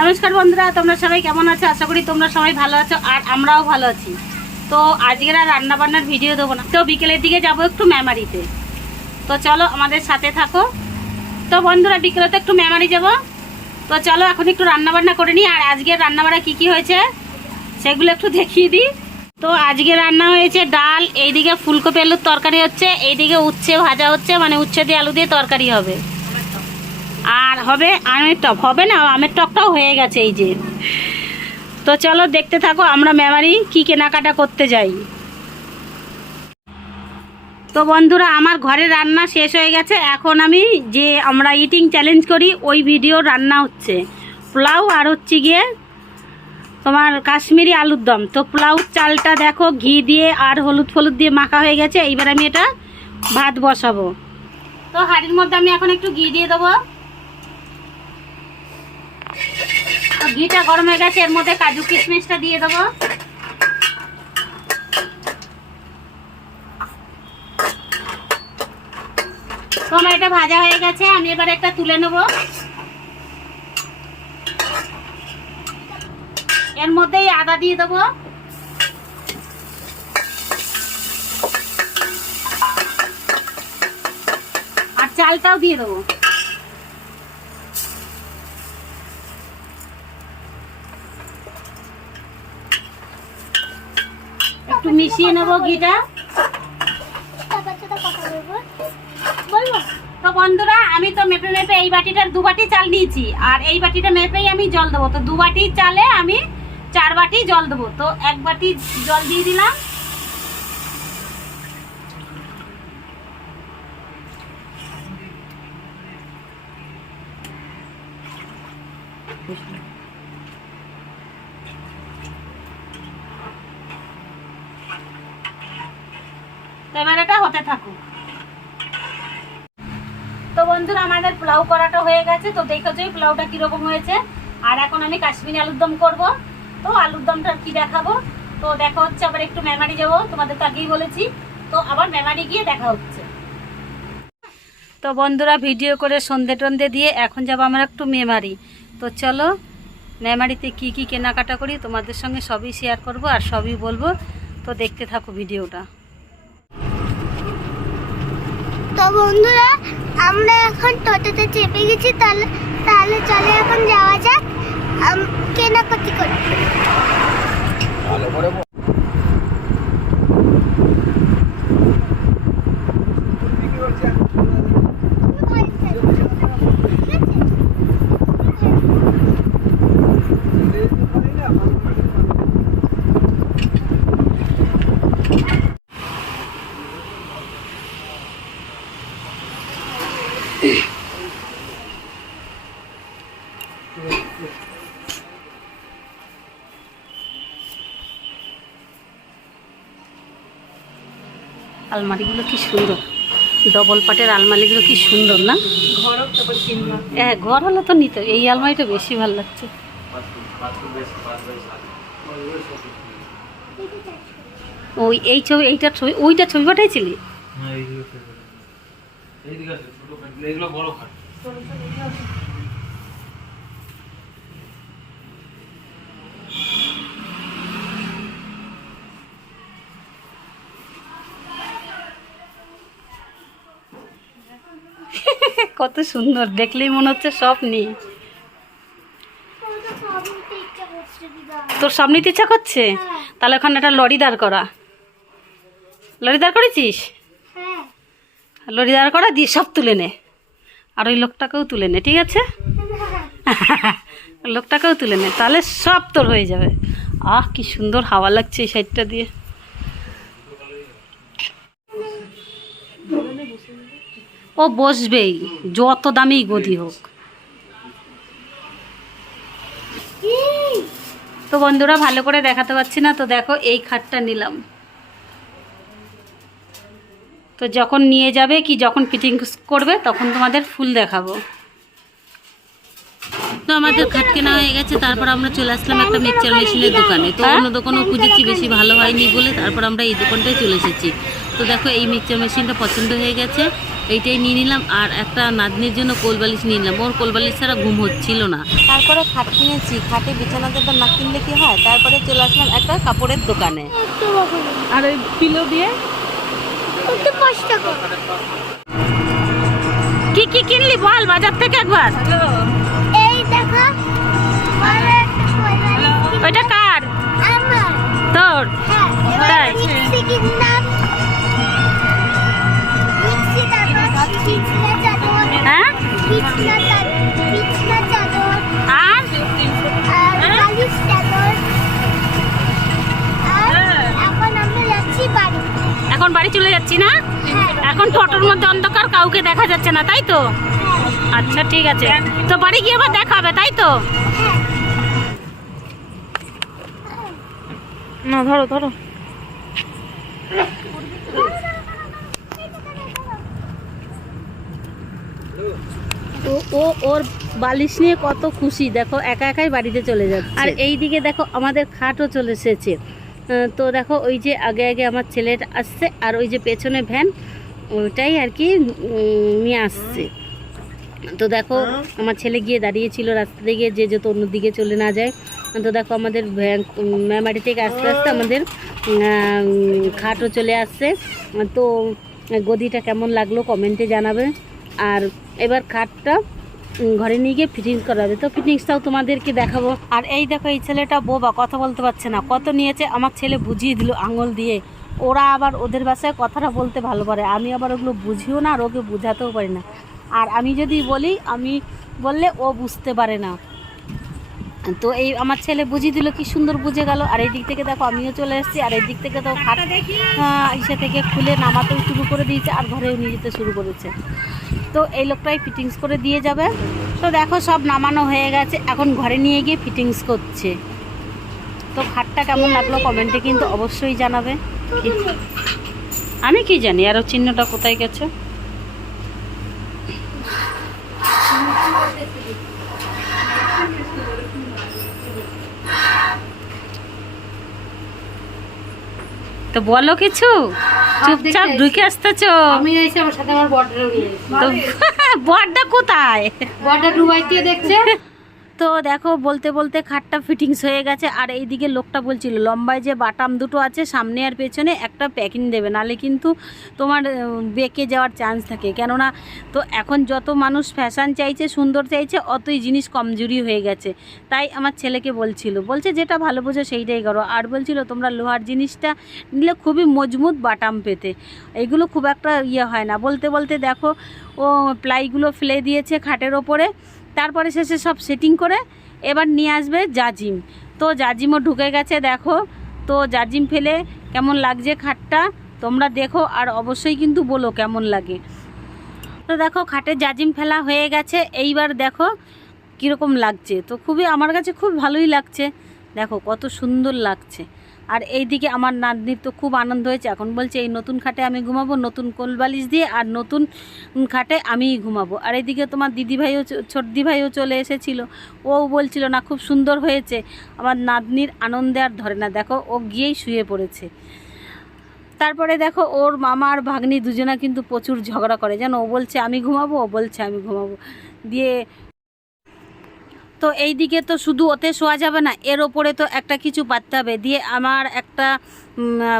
নমস্কার বন্ধুরা, তোমরা সবাই কেমন আছো? আশা করি তোমরা সবাই ভালো আছো আর আমরাও ভালো আছি। তো আজকের আর রান্নাবান্নার ভিডিও দেবো না। তো বিকেলের দিকে যাব একটু মেমারিতে তো চলো আমাদের সাথে থাকো। তো বন্ধুরা, বিকেলে তো একটু মেমারি যাব। তো চলো এখন একটু রান্নাবান্না করে নিই। আর আজকের রান্নাবান্না কী কী হয়েছে, সেগুলো একটু দেখিয়ে দিই। তো আজকে রান্না হয়েছে ডাল, এইদিকে ফুলকপি আলুর তরকারি হচ্ছে, এইদিকে উচ্ছে ভাজা হচ্ছে মানে উচ্ছে দিয়ে আলু দিয়ে তরকারি হবে। আর হবে আমের টক, হবে না? আমের টকটাও হয়ে গেছে এই যে। তো চলো দেখতে থাকো, আমরা মেমারি কি কেনাকাটা করতে যাই। তো বন্ধুরা, আমার ঘরে রান্না শেষ হয়ে গেছে। এখন আমি যে আমরা ইটিং চ্যালেঞ্জ করি, ওই ভিডিও রান্না হচ্ছে। পোলাও আর হচ্ছে গিয়ে তোমার কাশ্মীরি আলুর দম। তো পোলাও চালটা দেখো, ঘি দিয়ে আর হলুদ ফলুদ দিয়ে মাখা হয়ে গেছে। এইবার আমি এটা ভাত বসাবো। তো হাঁড়ির মধ্যে আমি এখন একটু ঘি দিয়ে দেবো। তো ঘিটা গরম হয়ে গেছে, এর মধ্যে কাজু কিশমিশটা দিয়ে দেবো। তো আমার এটা ভাজা হয়ে গেছে, আমি এবার একটা তুলে নেব। এর মধ্যেই আদা দিয়ে দেবো। আর চালটাও দিয়ে দেবো একটু মিশিয়ে নেব ঘিটা। তো বন্ধুরা, আমি তো মেপে মেপে এই বাটিটার দু বাটি চাল নিয়েছি, আর এই বাটিটা মেপেই আমি জল দেবো। তো দু বাটি চালে আমি চার বাটি জল দেবো। তো এক বাটি জল দিয়ে দিলাম। তো এবার এটা হতে থাকুক। তো বন্ধুরা, আমাদের পোলাও করাটা হয়ে গেছে। তো দেখেছ এই পোলাওটা কীরকম হয়েছে। আর এখন আমি কাশ্মীরি আলুর দম করব। তো আলুর দমটা কি দেখাবো? তো দেখা হচ্ছে আবার একটু মেমারি যাব। তোমাদের তো আগেই বলেছি। তো আবার মেমারি গিয়ে দেখা হচ্ছে। তো বন্ধুরা, ভিডিও করে সন্ধে টন্ধে দিয়ে এখন যাব আমরা একটু মেমারি। তো চলো, মেমারিতে কি কি কেনাকাটা করি তোমাদের সঙ্গে সবই শেয়ার করব আর সবই বলব। তো দেখতে থাকো ভিডিওটা। তো বন্ধুরা, আমরা এখন টোটোতে চেপে গেছি, তাহলে তাহলে চলে এখন যাওয়া যাক কেনাকাটি করতে আলমারিগুলো কি সুন্দর। ডবল পাটের আলমারিগুলো কি সুন্দর, না? হ্যাঁ ঘর হলে তো নিতে, এই আলমারিটা বেশি ভালো লাগছে। ওই, এই ছবি এইটার ছবি, ওইটা ছবি পাঠাইছিলি? এগুলো বড় খাট। কত সুন্দর, দেখলেই মনে হচ্ছে সব নেই তোর সব নিতে ইচ্ছা করছে? তাহলে ওখানে একটা লরি দাঁড় করা। লরি দাঁড় করেছিস? লরি দাঁড় করা দিয়ে সব তুলে নে। আর ওই লোকটাকেও তুলে নে, ঠিক আছে? লোকটাকেও তুলে নে, তাহলে সব তোর হয়ে যাবে। আহ, কি সুন্দর হাওয়া লাগছে এই সাইডটা দিয়ে। ও বসবেই, যত দামেই গদি হোক। তো বন্ধুরা, ভালো করে দেখাতে পাচ্ছি না, তো দেখো এই খাটটা নিলাম। তো যখন নিয়ে যাবে কি যখন ফিটিং করবে, তখন তোমাদের ফুল দেখাবো। তো আমাদের খাট কেনা হয়ে গেছে, তারপর আমরা চলে আসলাম একটা মিক্সচার মেশিনের দোকানে। তো অন্য দোকানেও খুঁজেছি, বেশি ভালো হয়নি বলে, তারপর আমরা এই দোকানটায় চলে এসেছি। তো দেখো এই মিক্সচার মেশিনটা পছন্দ হয়ে গেছে। এইটাই নিয়ে নিলাম আর একটা নাতনির জন্য কোলবালিশ নিয়ে নিলাম। ওর কোলবালিশ ছাড়া ঘুম হচ্ছিল না। তারপরে খাট কিনেছি। খাটে বিছানা চাদর না কিনলে কি হয়? তারপরে চলে আসলাম একটা কাপড়ের দোকানে। আর ওই পিলো দিয়ে? কি কি কিনলি বল? বাজার থেকে একবার। এই দেখো ওইটা কার? তোর। হ্যাঁ। আর? চাদর আর এখন বাড়ি। চলে যাচ্ছি না? হ্যাঁ। এখন টোটোর মধ্যে অন্ধকার কাউকে দেখা যাচ্ছে না তাই তো? হ্যাঁ। আচ্ছা ঠিক আছে। তো বাড়ি গিয়ে আবার দেখা হবে তাই তো? হ্যাঁ। না ধরো ধরো। ও ও ওর বালিশ নিয়ে কত খুশি। দেখো একা একাই বাড়িতে চলে যাচ্ছে। আর এই দিকে দেখো আমাদের খাটও চলে এসেছে। তো দেখো ওই যে আগে আগে আমার ছেলেটা আসছে আর ওই যে পেছনে ভ্যান ওইটাই আর কি নিয়ে আসছে। তো দেখো আমার ছেলে গিয়ে দাঁড়িয়েছিল রাস্তা থেকে যে যত অন্যদিকে চলে না যায়। তো দেখো আমাদের ভ্যান- মেমারি থেকে আস্তে আস্তে আমাদের খাটও চলে আসছে। তো গদিটা কেমন লাগল কমেন্টে জানাবে। আর এবার খাটটা ঘরে নিয়ে গিয়ে ফিটিংস করা হবে। তো ফিটিংসটাও তোমাদেরকে দেখাবো। আর এই দেখো, এই ছেলেটা বোবা, কথা বলতে পারছে না। কত নিয়েছে, আমার ছেলে বুঝিয়ে দিল আঙুল দিয়ে। ওরা আবার ওদের বাসায় কথাটা বলতে ভালো পারে। আমি আবার ওগুলো বুঝিও না আর ওকে বোঝাতেও পারি না। আর আমি যদি বলি, আমি বললে ও বুঝতে পারে না। তো এই আমার ছেলে বুঝিয়ে দিল, কি সুন্দর বুঝে গেল। আর এই দিক থেকে দেখো, আমিও চলে এসেছি। আর এই দিক থেকে তো খাট ইসে থেকে খুলে নামাতেও শুরু করে দিয়েছে আর ঘরেও নিয়ে যেতে শুরু করেছে। তো এই লোকটাই ফিটিংস করে দিয়ে যাবে। তো দেখো সব নামানো হয়ে গেছে, এখন ঘরে নিয়ে গিয়ে ফিটিংস করছে। তো খাটটা কেমন লাগল কমেন্টে কিন্তু অবশ্যই জানাবে। আমি কি জানি আরও চিহ্নটা কোথায় গেছে? তো বলো কিছু? চুপচাপ ঢুকে আসতেছ? আমি এসে আমার সাথে আমার বর্ডার বরটা কোথায়? বর্ডার ডুবাইতে দেখছে। তো দেখো, বলতে বলতে খাটটা ফিটিংস হয়ে গেছে। আর এইদিকে লোকটা বলছিল, লম্বায় যে বাটাম দুটো আছে, সামনে আর পেছনে একটা প্যাকিং দেবে। নালে কিন্তু তোমার বেঁকে যাওয়ার চান্স থাকে। কেননা, তো এখন যত মানুষ ফ্যাশন চাইছে, সুন্দর চাইছে, অতই জিনিস কমজোরি হয়ে গেছে। তাই আমার ছেলেকে বলছিল, বলছে, যেটা ভালো বোঝো সেইটাই করো। আর বলছিল, তোমরা লোহার জিনিসটা নিলে খুবই মজবুত বাটাম পেতে। এগুলো খুব একটা ইয়ে হয় না। বলতে বলতে দেখো, ও প্লাইগুলো ফেলে দিয়েছে খাটের ওপরে। তারপরে শেষে সব সেটিং করে এবার নিয়ে আসবে জাজিম। তো জাজিমও ঢুকে গেছে, দেখো। তো জাজিম ফেলে, কেমন লাগছে খাটটা? তোমরা দেখো আর অবশ্যই কিন্তু বলো কেমন লাগে। তো দেখো, খাটে জাজিম ফেলা হয়ে গেছে। এইবার দেখো কীরকম লাগছে। তো খুবই, আমার কাছে খুব ভালোই লাগছে। দেখো, কত সুন্দর লাগছে। আর এইদিকে আমার নাতনির তো খুব আনন্দ হয়েছে। এখন বলছে, এই নতুন খাটে আমি ঘুমাবো, নতুন কোলবালিশ দিয়ে আর নতুন খাটে আমিই ঘুমাবো। আর এইদিকে তোমার দিদিভাইও দিভাইও চলে এসেছিল। ও বলছিল, না, খুব সুন্দর হয়েছে। আমার নাতনির আনন্দে আর ধরে না। দেখো, ও গিয়েই শুয়ে পড়েছে। তারপরে দেখো, ওর মামা আর ভাগ্নি দুজনা কিন্তু প্রচুর ঝগড়া করে। যেন ও বলছে, আমি ঘুমাবো, ও বলছে, আমি ঘুমাবো। দিয়ে তো এই দিকে তো শুধু ওতে শোয়া যাবে না, এর ওপরে তো একটা কিছু পাততে হবে। দিয়ে আমার একটা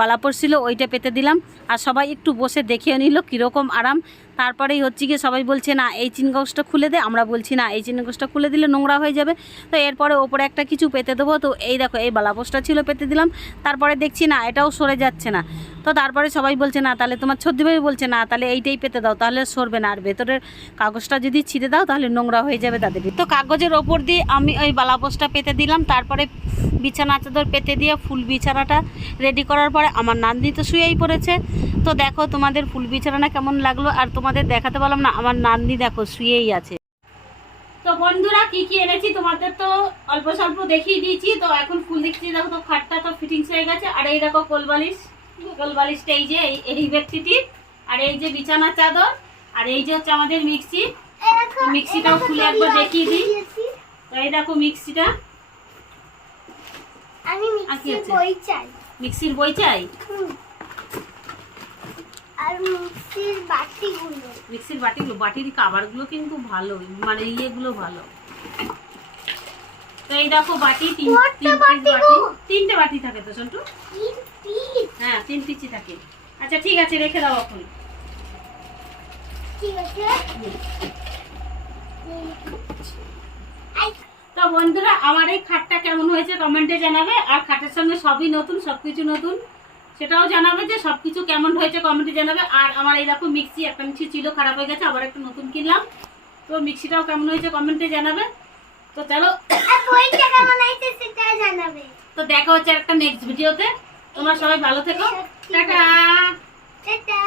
বালাপড় ছিল ওইটা পেতে দিলাম। আর সবাই একটু বসে দেখে নিল কীরকম আরাম। তারপরেই হচ্ছে গিয়ে সবাই বলছে, না, এই চিনগাউসটা খুলে দে। আমরা বলছি, না, এই চিনগাউসটা খুলে দিলে নোংরা হয়ে যাবে। তো এরপরে ওপরে একটা কিছু পেতে দেবো। তো এই দেখো, এই বালাপোসটা ছিল, পেতে দিলাম। তারপরে দেখছি, না, এটাও সরে যাচ্ছে না। তো তারপরে সবাই বলছে, না, তাহলে তোমার ছদ্দিভাই বলছে, না, তাহলে এইটাই পেতে দাও, তাহলে সরবে না। আর ভেতরের কাগজটা যদি ছিঁড়ে দাও, তাহলে নোংরা হয়ে যাবে তাদের। তো কাগজের ওপর দিয়ে আমি ওই বালাপোসটা পেতে দিলাম। তারপরে বিছানা চাদর পেতে দিয়ে ফুল বিছানাটা রেডি করার পরে আমার নাতনি তো শুয়েই পড়েছে। তো দেখো তোমাদের ফুল বিছানা কেমন লাগল আর তোমাদের দেখাতে পারলাম না আমার নাতনি দেখো শুয়েই আছে। তো বন্ধুরা কি কি এনেছি তোমাদের তো অল্প স্বল্প দেখিয়ে দিয়েছি। তো এখন ফুল দেখছি দেখো তো খাটটা তো ফিটিংস হয়ে গেছে। আর এই দেখো কোলবালিশ কোলবালিশটা এই যে এই- ব্যক্তিটির আর এই যে বিছানা চাদর আর এই যে হচ্ছে আমাদের মিক্সি। মিক্সিটাও খুলে একবার দেখিয়ে দিই। তো এই দেখো মিক্সিটা। আমি আছে? বই চাই। মিক্সির বই চাই? আর মিক্সির বাটিগুলো। মিক্সির বাটিগুলো বাটির কাবারগুলো কিন্তু ভালো মানে ইয়েগুলো ভালো। তো এই দেখো বাটি তিন বাটি তিনটে বাটি থাকে তো সন্টু হ্যাঁ তিন পিচি থাকে। আচ্ছা ঠিক আছে রেখে দাও এখন। ঠিক আছে। তো বন্ধুরা, আমার এই খাটটা কেমন হয়েছে কমেন্টে জানাবে, আর খাটের সঙ্গে সবই নতুন, সবকিছু নতুন, সেটাও জানাবে যে সবকিছু কেমন হয়েছে কমেন্টে জানাবে। আর আমার এই দেখো মিক্সি, একটা মিক্সি ছিল, খারাপ হয়ে গেছে, আবার একটা নতুন কিনলাম। তো মিক্সিটাও কেমন হয়েছে কমেন্টে জানাবে। তো চলো, তো দেখা হচ্ছে একটা নেক্সট ভিডিওতে তোমরা সবাই ভালো থেকো। টাটা। টাটা।